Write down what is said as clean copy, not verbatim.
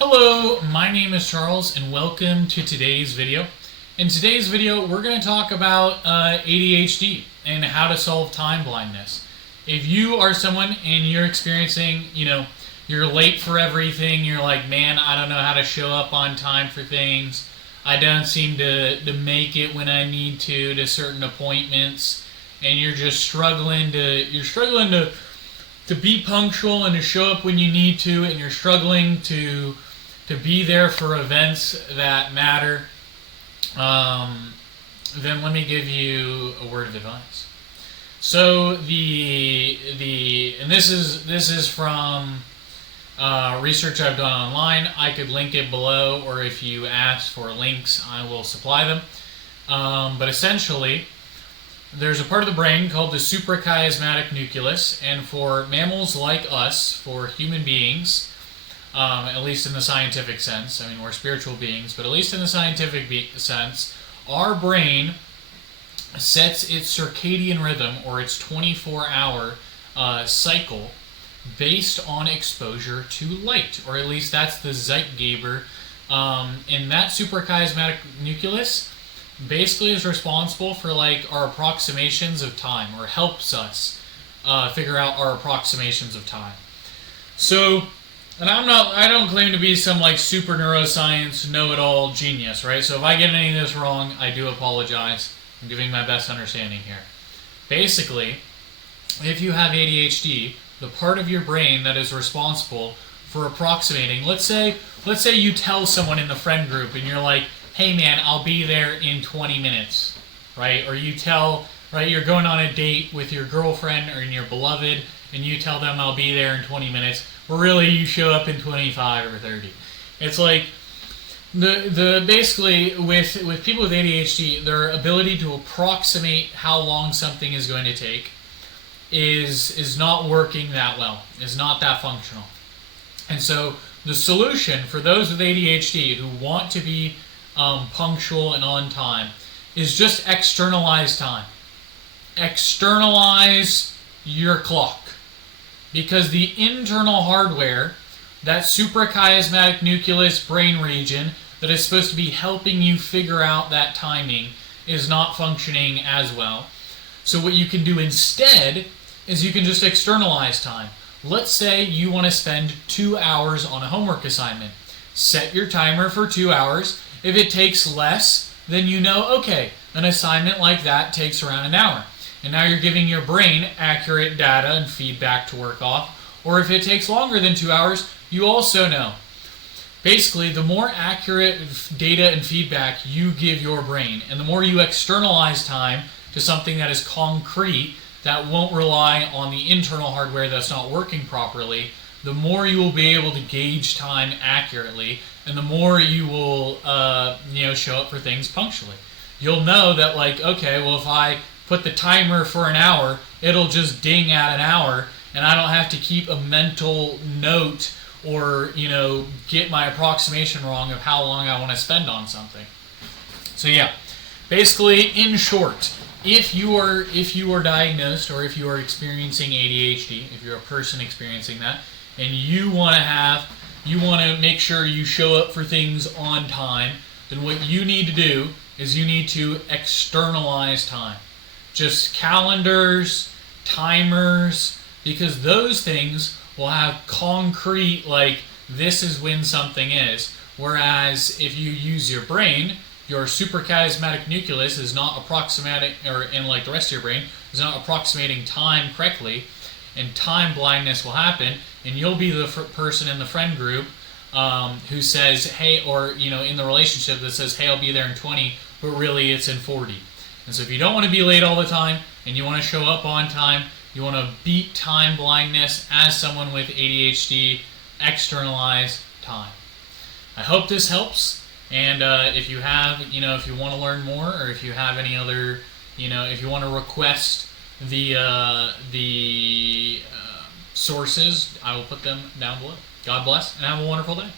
Hello, my name is Charles and welcome to today's video. In today's video, we're going to talk about ADHD and how to solve time blindness. If you are someone and you're experiencing, you're late for everything, you're like, man, I don't know how to show up on time for things, I don't seem to make it when I need to certain appointments, and you're just struggling to be punctual and to show up when you need to, and you're struggling to be there for events that matter, then let me give you a word of advice. So and this is from research I've done online. I could link it below, or if you ask for links, I will supply them. But essentially, there's a part of the brain called the suprachiasmatic nucleus, and for mammals like us, for human beings, at least in the scientific sense, I mean, we're spiritual beings, but at least in the scientific sense, our brain sets its circadian rhythm, or its 24-hour cycle, based on exposure to light, or at least that's the Zeitgeber. And that suprachiasmatic nucleus basically is responsible for our approximations of time, or helps us figure out our approximations of time. So, and I don't claim to be some super neuroscience know-it-all genius, right? So if I get any of this wrong, I do apologize. I'm giving my best understanding here. Basically, if you have ADHD, the part of your brain that is responsible for approximating, let's say you tell someone in the friend group and you're like, hey man, I'll be there in 20 minutes, right? Or you tell, right, you're going on a date with your girlfriend or your beloved, and you tell them I'll be there in 20 minutes, but really you show up in 25 or 30. It's like, basically with people with ADHD, their ability to approximate how long something is going to take is not working that well, is not that functional. And so the solution for those with ADHD who want to be punctual and on time is just externalize time. Externalize your clock. Because the internal hardware, that suprachiasmatic nucleus brain region that is supposed to be helping you figure out that timing, is not functioning as well. So what you can do instead is you can just externalize time. Let's say you want to spend 2 hours on a homework assignment. Set your timer for 2 hours. If it takes less, then you know, okay, an assignment like that takes around an hour. And now you're giving your brain accurate data and feedback to work off. Or if it takes longer than 2 hours, you also know. Basically, the more accurate data and feedback you give your brain, and the more you externalize time to something that is concrete, that won't rely on the internal hardware that's not working properly, the more you will be able to gauge time accurately, and the more you will show up for things punctually. You'll know that, okay, well, if I put the timer for an hour, it'll just ding at an hour, and I don't have to keep a mental note or, get my approximation wrong of how long I want to spend on something. So yeah, basically, in short, if you are diagnosed, or if you are experiencing ADHD, if you're a person experiencing that, and you want to make sure you show up for things on time, then what you need to do is you need to externalize time. Just calendars, timers, because those things will have concrete, this is when something is. Whereas if you use your brain, your suprachiasmatic nucleus is not approximating, or in the rest of your brain, is not approximating time correctly, and time blindness will happen, and you'll be the person in the friend group who says, hey, or in the relationship that says, hey, I'll be there in 20, but really it's in 40. And so if you don't want to be late all the time, and you want to show up on time, you want to beat time blindness as someone with ADHD, externalize time. I hope this helps. And if you have, if you want to learn more, or if you have any other, if you want to request the sources, I will put them down below. God bless, and have a wonderful day.